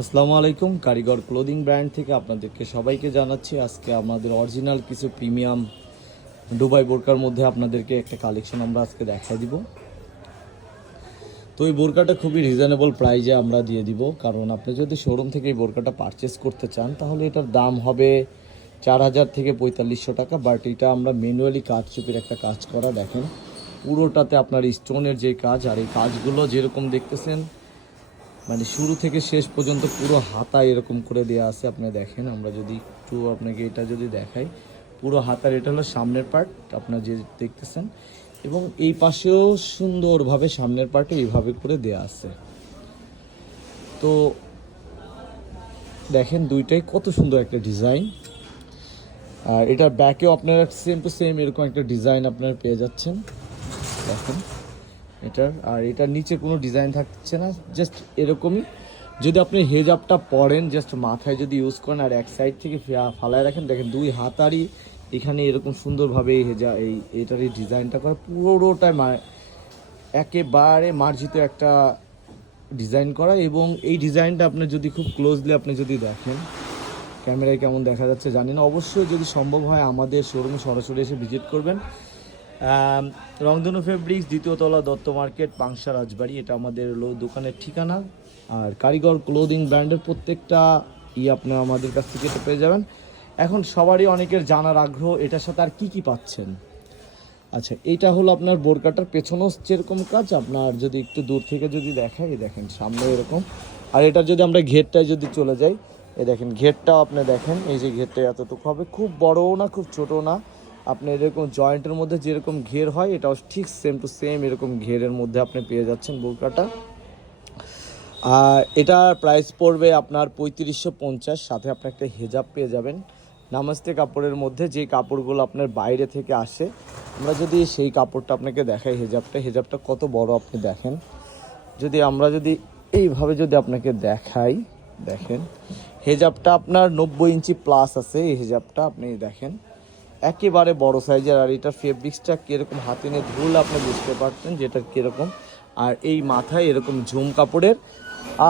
আসসালামু আলাইকুম, কারিগর ক্লোদিং ব্র্যান্ড থেকে আপনাদেরকে সবাইকে জানাচ্ছি, আজকে আমাদের অরিজিনাল কিছু প্রিমিয়াম দুবাই বোরকার মধ্যে আপনাদেরকে একটা কালেকশন আমরা আজকে দেখাই দিব। তো এই বোরকাটা খুবই রিজনেবল প্রাইজে আমরা দিয়ে দিব, কারণ আপনি যদি শোরুম থেকে এই বোরকাটা পারচেস করতে চান, তাহলে এটার দাম হবে চার হাজার থেকে পঁয়তাল্লিশশো টাকা বাট এটা আমরা ম্যানুয়ালি কাঠচুপির একটা কাজ করা, দেখেন। পুরোটাতে আপনার স্টোনের যে কাজ, আর এই কাজগুলো যেরকম দেখতেছেন মানে শুরু থেকে শেষ পর্যন্ত পুরো হাতা এরকম করে দেওয়া আছে, আপনি দেখেন। আমরা যদি একটু আপনাকে এটা যদি দেখাই, পুরো হাতার, এটা হলো সামনের পার্ট আপনার যে দেখতেছেন। এবং এই পাশেও সুন্দরভাবে সামনের পার্টে এইভাবে করে দেয়া আছে। তো দেখেন দুইটাই কত সুন্দর একটা ডিজাইন আর এটার ব্যাকেও আপনারা সেম টু সেম এরকম একটা ডিজাইন আপনারা পেয়ে যাচ্ছেন। দেখেন। এটার আর এটার নিচে কোনো ডিজাইন থাকছে না জাস্ট এরকমই। যদি আপনি হেজাবটা পরেন জাস্ট মাথায় যদি ইউজ করেন, আর এক সাইড থেকে ফালায় রাখেন, দেখেন দুই হাতারই, এখানে এরকম সুন্দরভাবে এই হেজা এই এটার এই ডিজাইনটা করা পুরোটাই একেবারে মার্জিত একটা ডিজাইন করা, এবং এই ডিজাইনটা আপনি যদি খুব ক্লোজলি আপনি যদি দেখেন, ক্যামেরায় কেমন দেখা যাচ্ছে জানি না। অবশ্যই যদি সম্ভব হয় আমাদের শোরুমে সরাসরি এসে ভিজিট করবেন। রংধনু ফেব্রিক্স দ্বিতীয় তলা দত্ত মার্কেট পাংশা রাজবাড়ি, এটা আমাদের দোকানের ঠিকানা। আর কারিগর ক্লোদিং ব্র্যান্ডের প্রত্যেকটা ই আপনি আমাদের কাছ থেকে পেয়ে যাবেন। এখন সবারই অনেকের জানার আগ্রহ, এটার সাথে আর কি কি পাচ্ছেন? আচ্ছা এটা হলো আপনার বোরকাটার পেছনেও যেরকম কাজ, আপনার যদি একটু দূর থেকে যদি দেখাই, এই দেখেন সামনে এরকম। আর এটা যদি আমরা ঘেরটায় যদি চলে যাই এ দেখেন, ঘেরটাও আপনি দেখেন, এই যে ঘেরটা এতটুকু হবে। খুব বড়ও না, খুব ছোটও না। আপনি এরকম জয়েন্টের মধ্যে যেরকম ঘের হয়, এটাও ঠিক সেম টু সেম এরকম ঘেরের মধ্যে আপনি পেয়ে যাচ্ছেন বোরকাটা। আর এটার প্রাইস পড়বে আপনার পঁয়ত্রিশশো পঞ্চাশ, সাথে আপনি একটা হেজাব পেয়ে যাবেন। নামাজতে কাপড়ের মধ্যে যে কাপড়গুলো আপনার বাইরে থেকে আসে, আমরা যদি সেই কাপড়টা আপনাকে দেখাই হেজাবটা হেজাবটা কত বড় আপনি দেখেন। যদি আমরা যদি এইভাবে যদি আপনাকে দেখাই, দেখেন, হেজাবটা আপনার নব্বই ইঞ্চি প্লাস আছে, এই হেজাবটা আপনি দেখেন। একেবারে বড় সাইজের, আর এটার ফেব্রিক্সটা কীরকম হাতে নিয়ে ধুল আপনি বুঝতে পারছেন যে এটা কীরকম। আর এই মাথায় এরকম ঝুম কাপড়ের।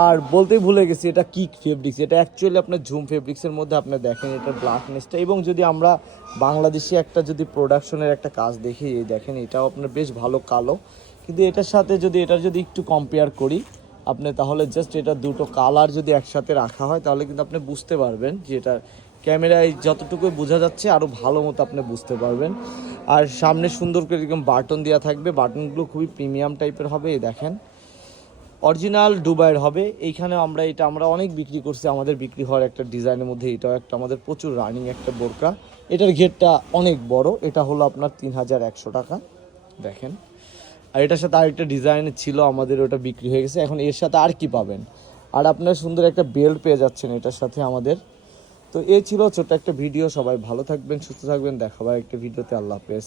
আর বলতেই ভুলে গেছি, এটা কি ফেব্রিক্স এটা অ্যাকচুয়ালি আপনার ঝুম ফেব্রিক্সের মধ্যে আপনি দেখেন এটার ব্ল্যাকনেসটা এবং যদি আমরা বাংলাদেশি একটা যদি প্রোডাকশনের একটা কাজ দেখি দেখেন এটাও আপনার বেশ ভালো কালো। কিন্তু এটার সাথে যদি এটার যদি একটু কম্পেয়ার করি, আপনি তাহলে জাস্ট এটা দুটো কালার যদি একসাথে রাখা হয়, তাহলে কিন্তু আপনি বুঝতে পারবেন যে এটা ক্যামেরায় যতটুকু বোঝা যাচ্ছে আরও ভালো মতো আপনি বুঝতে পারবেন। আর সামনে সুন্দর করে এরকম বাটন দেওয়া থাকবে। বাটনগুলো খুবই প্রিমিয়াম টাইপের হবে দেখেন। অরিজিনাল দুবাইয়ের হবে। এইখানে আমরা এটা, আমরা অনেক বিক্রি করছি। আমাদের বিক্রি হওয়ার একটা ডিজাইনের মধ্যে এটাও একটা, আমাদের প্রচুর রানিং একটা বোরকা। এটার ঘেরটা অনেক বড়। এটা হলো আপনার তিন হাজার একশো টাকা। দেখেন। আর এটার সাথে আরেকটা ডিজাইন ছিল, আমাদের ওটা বিক্রি হয়ে গেছে। এখন এর সাথে আর কি পাবেন? আর আপনার সুন্দর একটা বেল্ট পেয়ে যাচ্ছেন এটার সাথে আমাদের। তো এই ছিল ছোট্ট একটা ভিডিও। সবাই ভালো থাকবেন, সুস্থ থাকবেন। দেখাবার একটা ভিডিওতে আল্লাহ হাফেজ।